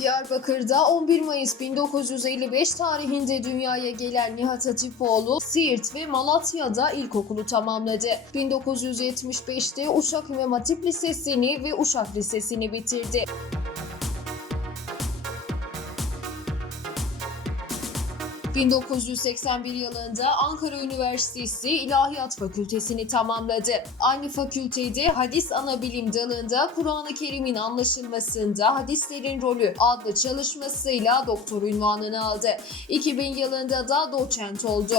Diyarbakır'da 11 Mayıs 1955 tarihinde dünyaya gelen Nihat Hatipoğlu, Siirt ve Malatya'da ilkokulu tamamladı. 1975'te Uşak İmam Hatip Lisesi'ni ve Uşak Lisesi'ni bitirdi. ...1981 yılında Ankara Üniversitesi İlahiyat Fakültesini tamamladı. Aynı fakültede hadis anabilim dalında Kur'an-ı Kerim'in anlaşılmasında hadislerin rolü adlı çalışmasıyla doktor ünvanını aldı. 2000 yılında da doçent oldu.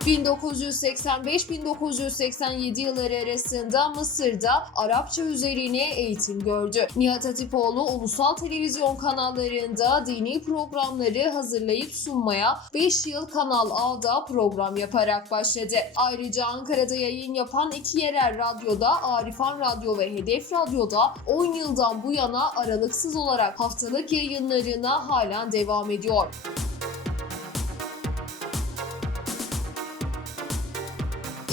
1985-1987 yılları arasında Mısır'da Arapça üzerine eğitim gördü. Nihat Hatipoğlu ulusal televizyon kanallarında dini programları hazırlayıp sunmaya 5 yıl Kanal A'da program yaparak başladı. Ayrıca Ankara'da yayın yapan iki yerel radyoda Arifan Radyo ve Hedef Radyo'da 10 yıldan bu yana aralıksız olarak haftalık yayınlarına halen devam ediyor.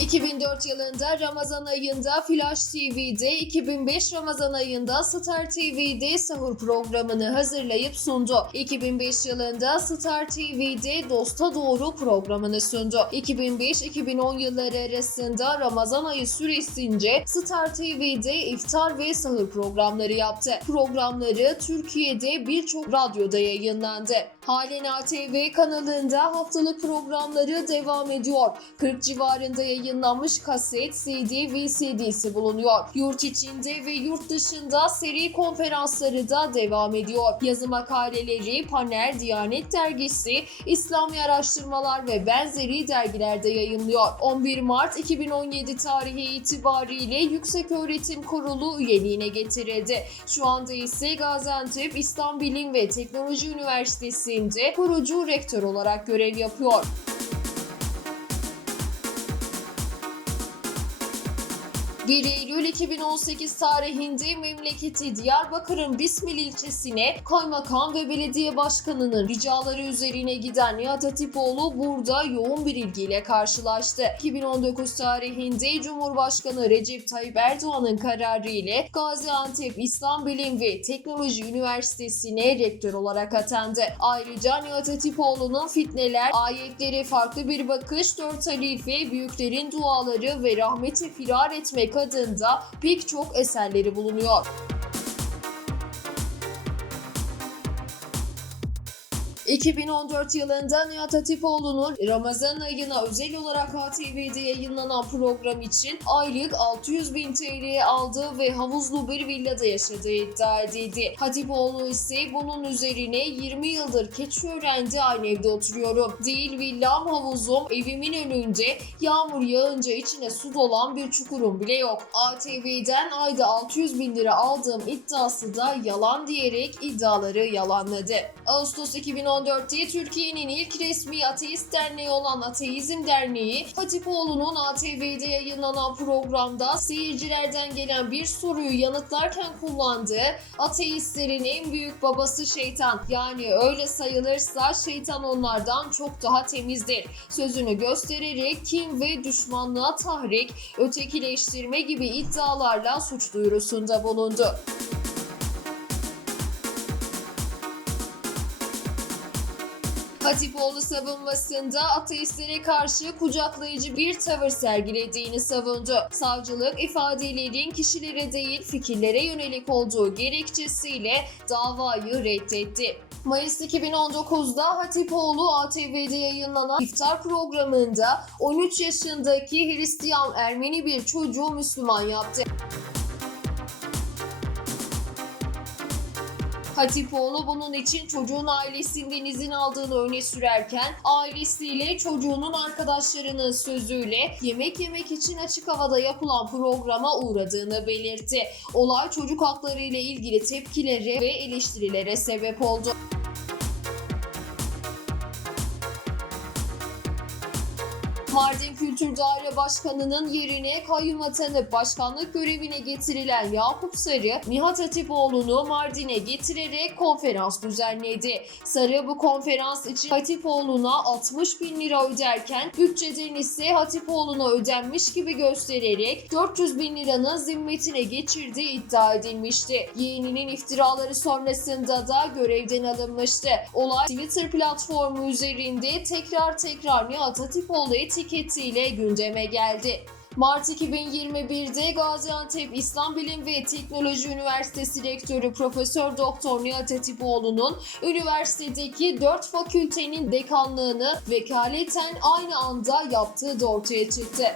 2004 yılında Ramazan ayında Flash TV'de, 2005 Ramazan ayında Star TV'de sahur programını hazırlayıp sundu. 2005 yılında Star TV'de Dosta Doğru programını sundu. 2005-2010 yılları arasında Ramazan ayı süresince Star TV'de iftar ve sahur programları yaptı. Programları Türkiye'de birçok radyoda yayınlandı. Halen ATV kanalında haftalık programları devam ediyor. 40 civarında yayınlanmış kaset, CD, VCD'si bulunuyor. Yurt içinde ve yurt dışında seri konferansları da devam ediyor. Yazı makaleleri, panel, Diyanet Dergisi, İslami Araştırmalar ve benzeri dergilerde yayınlıyor. 11 Mart 2017 tarihi itibariyle Yükseköğretim Kurulu üyeliğine getirildi. Şu anda ise Gaziantep İslam Bilim ve Teknoloji Üniversitesi'nde kurucu rektör olarak görev yapıyor. 1 Eylül 2018 tarihinde memleketi Diyarbakır'ın Bismil ilçesine kaymakam ve belediye başkanının ricaları üzerine giden Nihat Hatipoğlu burada yoğun bir ilgiyle karşılaştı. 2019 tarihinde Cumhurbaşkanı Recep Tayyip Erdoğan'ın kararı ile Gaziantep İslam Bilim ve Teknoloji Üniversitesi'ne rektör olarak atandı. Ayrıca Nihat Hatipoğlu'nun fitneler, ayetleri farklı bir bakış, dört halife, büyüklerin duaları ve rahmeti firar etmek adında pek çok eserleri bulunuyor. ...2014 yılında Nihat Hatipoğlu'nun Ramazan ayına özel olarak ATV'de yayınlanan program için aylık 600 bin TL aldığı ve havuzlu bir villada yaşadığı iddia edildi. Hatipoğlu ise bunun üzerine 20 yıldır Keçiören'de aynı evde oturuyorum. Değil villam havuzum evimin önünde yağmur yağınca içine su dolan bir çukurum bile yok. ATV'den ayda 600 bin lira aldığım iddiası da yalan diyerek iddiaları yalanladı. Ağustos 2014'te Türkiye'nin ilk resmi ateist derneği olan Ateizm Derneği, Hatipoğlu'nun ATV'de yayınlanan programda seyircilerden gelen bir soruyu yanıtlarken kullandığı ateistlerin en büyük babası şeytan. Yani öyle sayılırsa şeytan onlardan çok daha temizdir. Sözünü göstererek kim ve düşmanlığa tahrik, ötekileştirme gibi iddialarla suç duyurusunda bulundu. Hatipoğlu savunmasında ateistlere karşı kucaklayıcı bir tavır sergilediğini savundu. Savcılık ifadelerin kişilere değil fikirlere yönelik olduğu gerekçesiyle davayı reddetti. Mayıs 2019'da Hatipoğlu ATV'de yayınlanan iftar programında 13 yaşındaki Hristiyan Ermeni bir çocuğu Müslüman yaptı. Hatipoğlu bunun için çocuğun ailesinden izin aldığını öne sürerken ailesiyle çocuğunun arkadaşlarının sözüyle yemek yemek için açık havada yapılan programa uğradığını belirtti. Olay çocuk hakları ile ilgili tepkilere ve eleştirilere sebep oldu. Mardin Kültür Daire Başkanı'nın yerine kayyum atanıp başkanlık görevine getirilen Yakup Sarı, Nihat Hatipoğlu'nu Mardin'e getirerek konferans düzenledi. Sarı bu konferans için Hatipoğlu'na 60 bin lira öderken bütçeden ise Hatipoğlu'na ödenmiş gibi göstererek 400 bin liranın zimmetine geçirdiği iddia edilmişti. Yeğeninin iftiraları sonrasında da görevden alınmıştı. Olay Twitter platformu üzerinde tekrar tekrar Nihat Hatipoğlu etiketiyle gündeme geldi. Mart 2021'de Gaziantep İslam Bilim ve Teknoloji Üniversitesi Rektörü Profesör Doktor Nihat Hatipoğlu'nun üniversitedeki 4 fakültenin dekanlığını vekaleten aynı anda yaptığı da ortaya çıktı.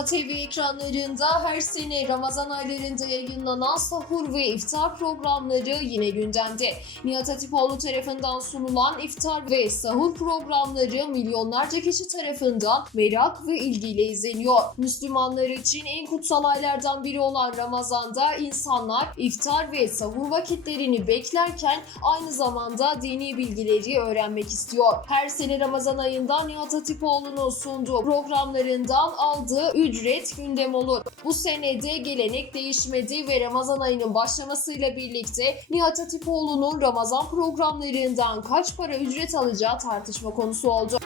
ATV ekranlarında her sene Ramazan aylarında yayınlanan sahur ve iftar programları yine gündemde. Nihat Hatipoğlu tarafından sunulan iftar ve sahur programları milyonlarca kişi tarafından merak ve ilgiyle izleniyor. Müslümanlar için en kutsal aylardan biri olan Ramazan'da insanlar iftar ve sahur vakitlerini beklerken aynı zamanda dini bilgileri öğrenmek istiyor. Her sene Ramazan ayında Nihat Hatipoğlu'nun sunduğu programlarından aldığı ücret gündem olur. Bu senede gelenek değişmedi ve Ramazan ayının başlamasıyla birlikte Nihat Hatipoğlu'nun Ramazan programlarından kaç para ücret alacağı tartışma konusu oldu.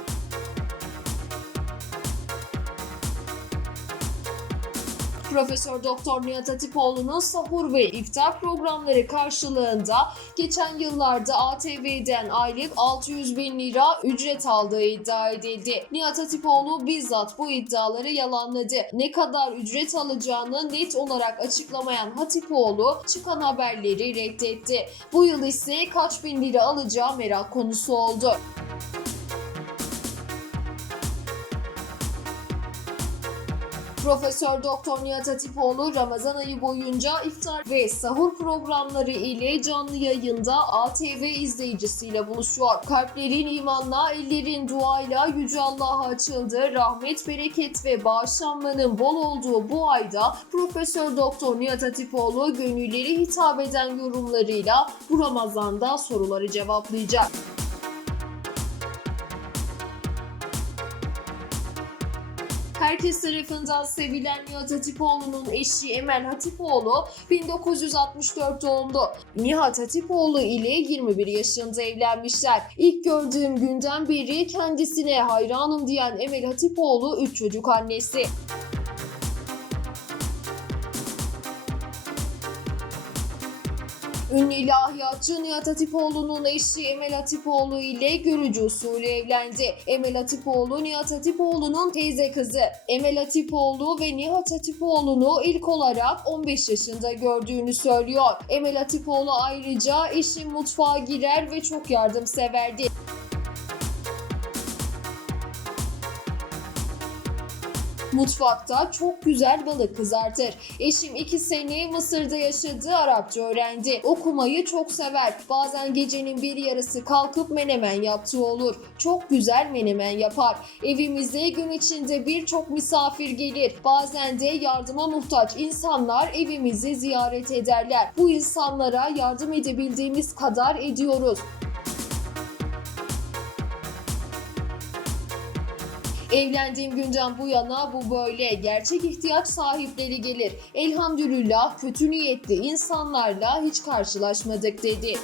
Profesör Doktor Nihat Hatipoğlu'nun sahur ve iftar programları karşılığında geçen yıllarda ATV'den aylık 600 bin lira ücret aldığı iddia edildi. Nihat Hatipoğlu bizzat bu iddiaları yalanladı. Ne kadar ücret alacağını net olarak açıklamayan Hatipoğlu çıkan haberleri reddetti. Bu yıl ise kaç bin lira alacağı merak konusu oldu. Profesör Doktor Nihat Hatipoğlu Ramazan ayı boyunca iftar ve sahur programları ile canlı yayında ATV izleyicisiyle buluşuyor. Kalplerin imanla, ellerin duayla Yüce Allah'a açıldı. Rahmet, bereket ve bağışlanmanın bol olduğu bu ayda Profesör Doktor Nihat Hatipoğlu gönülleri hitap eden yorumlarıyla bu Ramazan'da soruları cevaplayacak. Herkes tarafından sevilen Nihat Hatipoğlu'nun eşi Emel Hatipoğlu 1964 doğumlu. Nihat Hatipoğlu ile 21 yaşında evlenmişler. İlk gördüğüm günden beri kendisine hayranım diyen Emel Hatipoğlu 3 çocuk annesi. Ünlü ilahiyatçı Nihat Hatipoğlu'nun eşi Emel Hatipoğlu ile görücü usulü evlendi. Emel Hatipoğlu, Nihat Hatipoğlu'nun teyze kızı. Emel Hatipoğlu ve Nihat Hatipoğlu'nu ilk olarak 15 yaşında gördüğünü söylüyor. Emel Hatipoğlu ayrıca eşim mutfağa girer ve çok yardımseverdi. Mutfakta çok güzel balık kızartır. Eşim iki sene Mısır'da yaşadı, Arapça öğrendi. Okumayı çok sever. Bazen gecenin bir yarısı kalkıp menemen yaptığı olur. Çok güzel menemen yapar. Evimize gün içinde birçok misafir gelir. Bazen de yardıma muhtaç insanlar evimizi ziyaret ederler. Bu insanlara yardım edebildiğimiz kadar ediyoruz. Evlendiğim günden bu yana bu böyle. Gerçek ihtiyaç sahipleri gelir. Elhamdülillah kötü niyetli insanlarla hiç karşılaşmadık dedi.